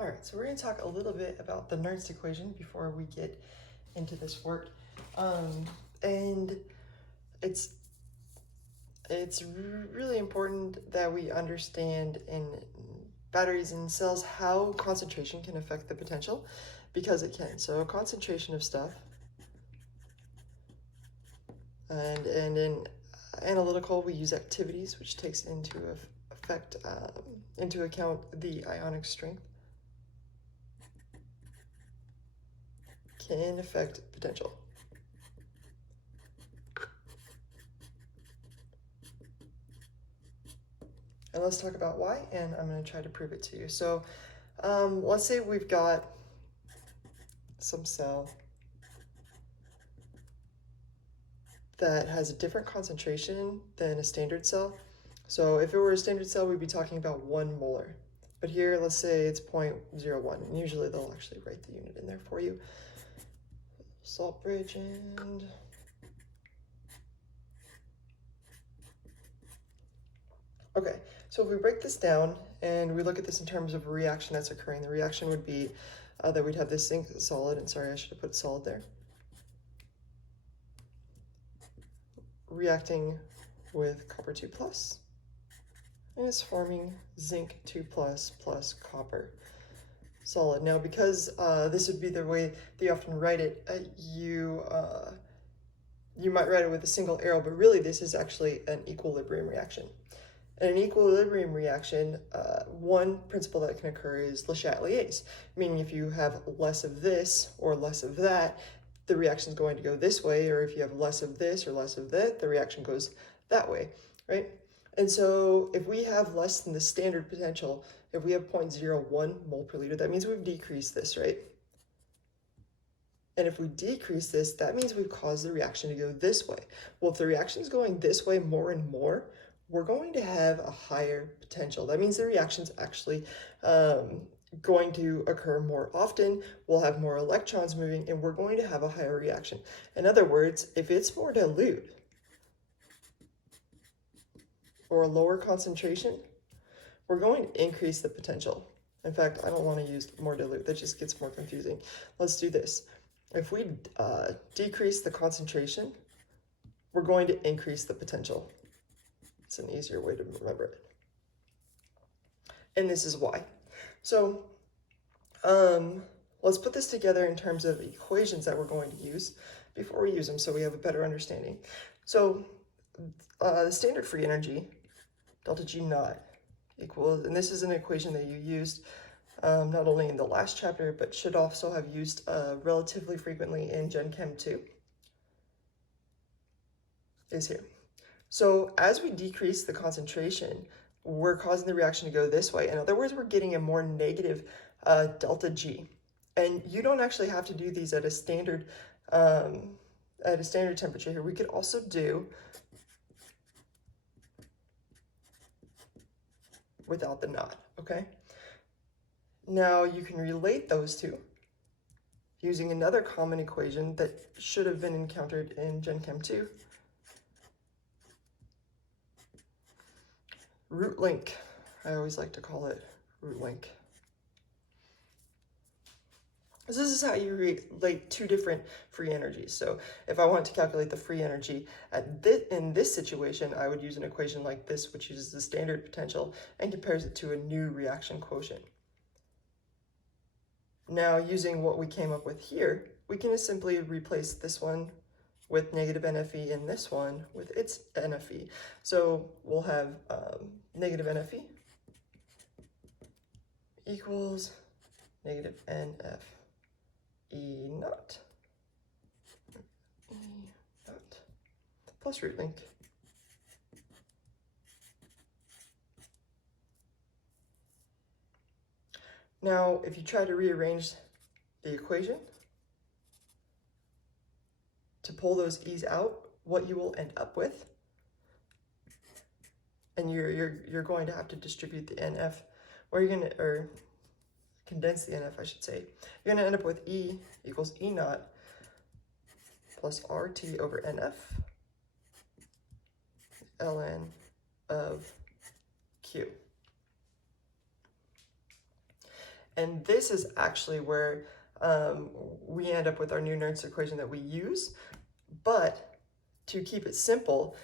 All right, so we're going to talk a little bit about the Nernst equation before we get into this work. And it's really important that we understand in batteries and cells how concentration can affect the potential, because it can. So concentration of stuff, and in analytical we use activities, which takes into account the ionic strength, can affect potential. And let's talk about why, and I'm going to try to prove it to you. So let's say we've got some cell that has a different concentration than a standard cell. So if it were a standard cell, we'd be talking about 1 molar. But here, let's say it's 0.01, and usually they'll actually write the unit in there for you. Salt bridge and... Okay, so if we break this down and we look at this in terms of a reaction that's occurring, the reaction would be that we'd have this zinc solid, and sorry, I should have put solid there, reacting with copper 2 plus, and it's forming zinc 2 plus plus copper solid. Now, because this would be the way they often write it, you might write it with a single arrow, but really this is actually an equilibrium reaction. In an equilibrium reaction, one principle that can occur is Le Chatelier's, meaning if you have less of this or less of that, the reaction is going to go this way, or if you have less of this or less of that, the reaction goes that way, right? And so if we have less than the standard potential, if we have 0.01 mole per liter, that means we've decreased this, right? And if we decrease this, that means we've caused the reaction to go this way. Well, if the reaction is going this way more and more, we're going to have a higher potential. That means the reaction's actually going to occur more often. We'll have more electrons moving, and we're going to have a higher reaction. In other words, if it's more dilute or a lower concentration, we're going to increase the potential. In fact, I don't want to use more dilute. That just gets more confusing. Let's do this. If we decrease the concentration, we're going to increase the potential. It's an easier way to remember it. And this is why. So let's put this together in terms of equations that we're going to use before we use them, so we have a better understanding. So the standard free energy, delta G naught, equals, and this is an equation that you used not only in the last chapter, but should also have used relatively frequently in Gen Chem 2, is here. So as we decrease the concentration, we're causing the reaction to go this way. In other words, we're getting a more negative delta G. And you don't actually have to do these at a standard temperature here. We could also do without the naught, okay? Now you can relate those two using another common equation that should have been encountered in Gen Chem 2. Root link, I always like to call it root link. So this is how you relate two different free energies. So if I want to calculate the free energy in this situation, I would use an equation like this, which uses the standard potential and compares it to a new reaction quotient. Now, using what we came up with here, we can just simply replace this one with negative NFE and this one with its NFE. So we'll have negative NFE equals negative NFE naught plus root link. Now, if you try to rearrange the equation to pull those E's out, what you will end up with, and you're going to have to distribute the NF, or condense the NF, I should say. You're going to end up with E equals E naught plus RT over NF ln of Q. And this is actually where we end up with our new Nernst equation that we use. But to keep it simple,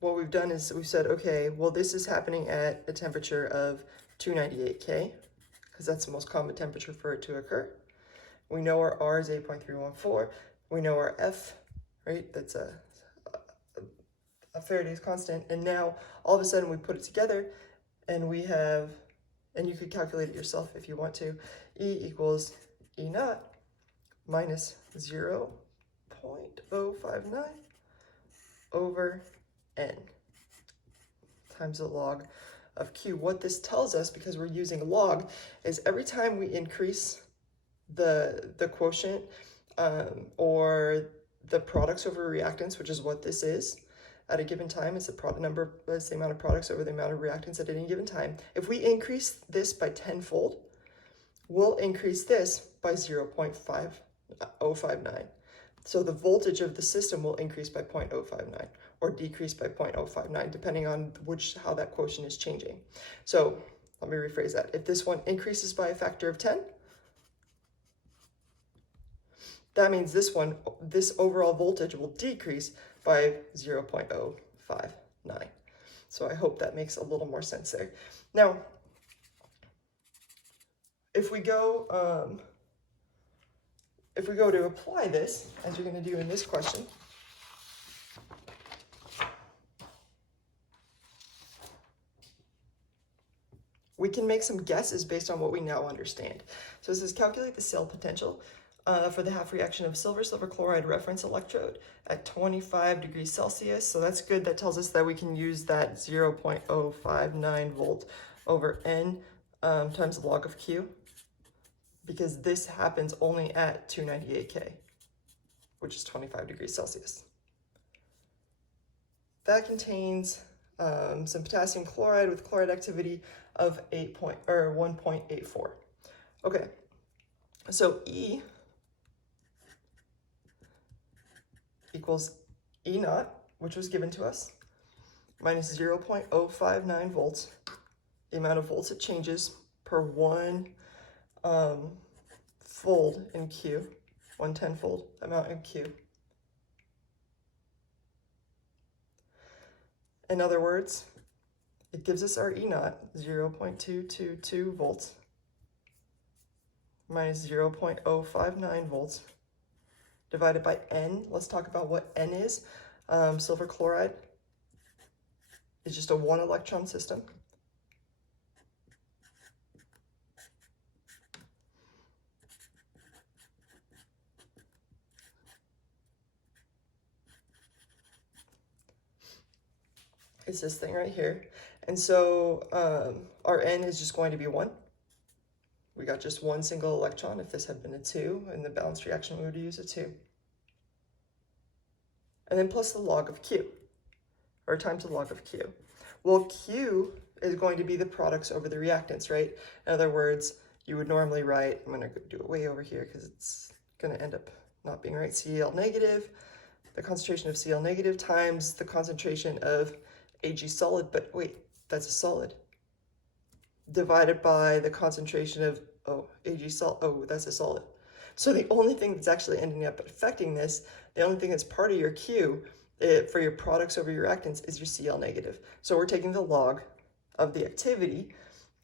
what we've done is we've said, okay, well, this is happening at a temperature of 298 K, because that's the most common temperature for it to occur. We know our R is 8.314. We know our F, right? That's a Faraday's constant. And now all of a sudden we put it together and we have, and you could calculate it yourself if you want to, E equals E naught minus 0.059 over N times the log of Q. What this tells us, because we're using log, is every time we increase the quotient or the products over reactants, which is what this is, at a given time, it's the product number, it's the amount of products over the amount of reactants at any given time. If we increase this by tenfold, we'll increase this by 0.5059. So the voltage of the system will increase by 0.059 or decrease by 0.059, depending on how that quotient is changing. So let me rephrase that. If this one increases by a factor of 10, that means this overall voltage will decrease by 0.059. So I hope that makes a little more sense there. Now, if we go to apply this, as you're going to do in this question, we can make some guesses based on what we now understand. So it says calculate the cell potential for the half reaction of silver chloride reference electrode at 25 degrees Celsius. So that's good. That tells us that we can use that 0.059 volt over N times the log of Q, because this happens only at 298 K, which is 25 degrees Celsius. That contains some potassium chloride with chloride activity of 1.84. Okay, so E equals E naught, which was given to us, minus 0.059 volts, the amount of volts it changes per one fold in Q, 1/10-fold amount in Q. In other words, it gives us our E naught, 0.222 volts, minus 0.059 volts, divided by N. Let's talk about what N is. Silver chloride is just a one electron system. It's this thing right here. And so our N is just going to be 1. We got just one single electron. If this had been a 2 in the balanced reaction, we would use a 2. And then plus the log of Q, or times the log of Q. Well, Q is going to be the products over the reactants, right? In other words, you would normally write, I'm going to do it way over here because it's going to end up not being right, Cl negative, the concentration of Cl negative times the concentration of Ag solid, but wait, that's a solid, divided by the concentration of, Ag solid, that's a solid. So the only thing that's actually ending up affecting this, the only thing that's part of your Q for your products over your reactants is your Cl negative. So we're taking the log of the activity,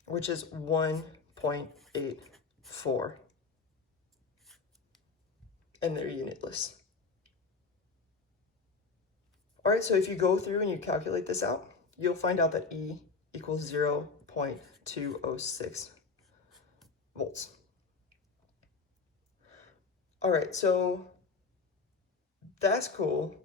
which is 1.84, and they're unitless. All right, so if you go through and you calculate this out, you'll find out that E equals 0.206 volts. All right, so that's cool.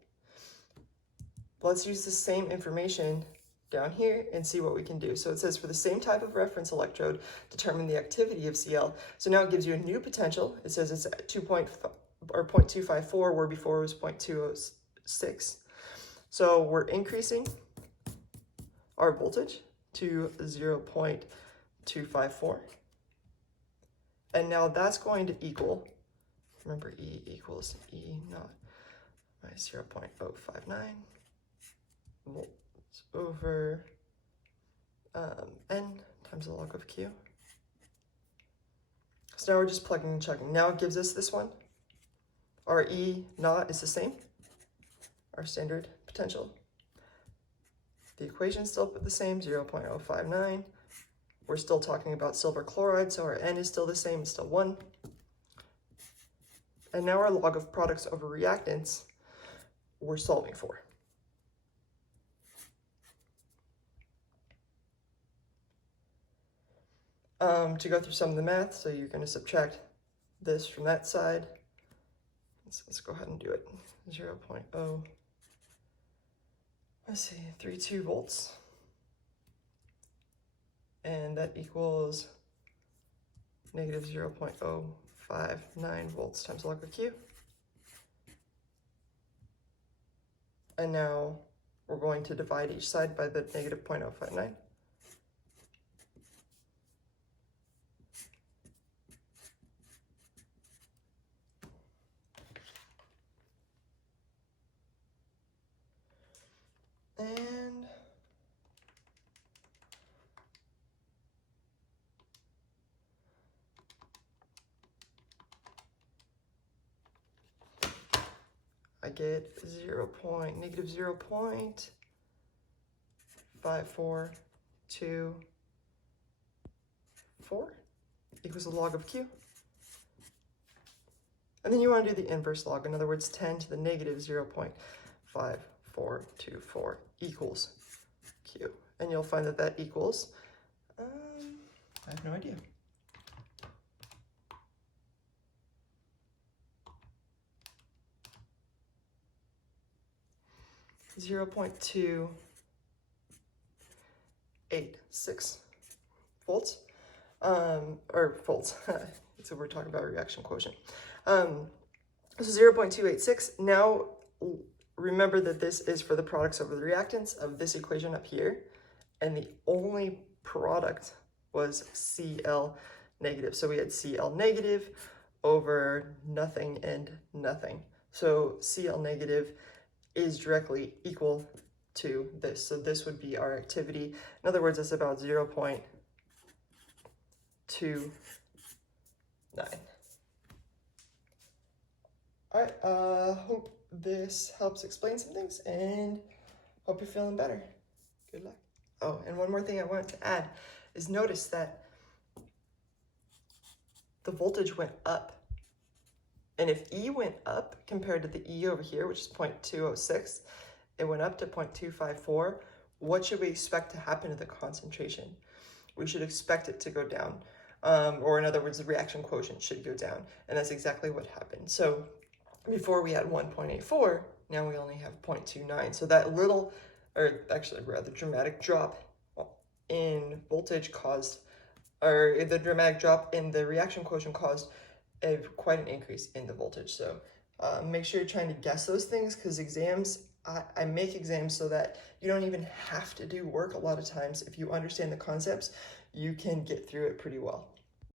Let's use the same information down here and see what we can do. So it says for the same type of reference electrode, determine the activity of Cl. So now it gives you a new potential. It says it's at 0.254, where before it was 0.206. So we're increasing our voltage to 0.254. And now that's going to equal, remember E equals E naught minus 0.059 volts over N times the log of Q. so now we're just plugging and chugging. Now it gives us this one. Our E naught is the same, our standard potential. The equation's still the same, 0.059. We're still talking about silver chloride, so our N is still the same, it's still 1. And now our log of products over reactants, we're solving for. To go through some of the math, so you're going to subtract this from that side. Let's go ahead and do it. 0.0, let's see, 32 volts. And that equals negative 0.059 volts times log of Q. And now we're going to divide each side by the negative 0.059. And I get negative 0.5424 equals the log of Q. And then you want to do the inverse log. In other words, 10 to the negative 0.5424 equals Q. And you'll find that that equals, I have no idea. .286 volts, or volts. So we're talking about reaction quotient. So 0.286. Now remember that this is for the products over the reactants of this equation up here, and the only product was Cl negative. So we had Cl negative over nothing and nothing. So Cl negative is directly equal to this. So this would be our activity. In other words, it's about 0.29. All right, hope this helps explain some things and hope you're feeling better. Good luck. Oh, and one more thing I wanted to add is notice that the voltage went up. And if E went up compared to the E over here, which is 0.206, it went up to 0.254, what should we expect to happen to the concentration? We should expect it to go down. Or in other words, the reaction quotient should go down. And that's exactly what happened. So before we had 1.84, now we only have 0.29. So that little, or actually rather dramatic drop in voltage caused, or the dramatic drop in the reaction quotient caused quite an increase in the voltage. So make sure you're trying to guess those things, because exams, I make exams so that you don't even have to do work a lot of times. If you understand the concepts, you can get through it pretty well.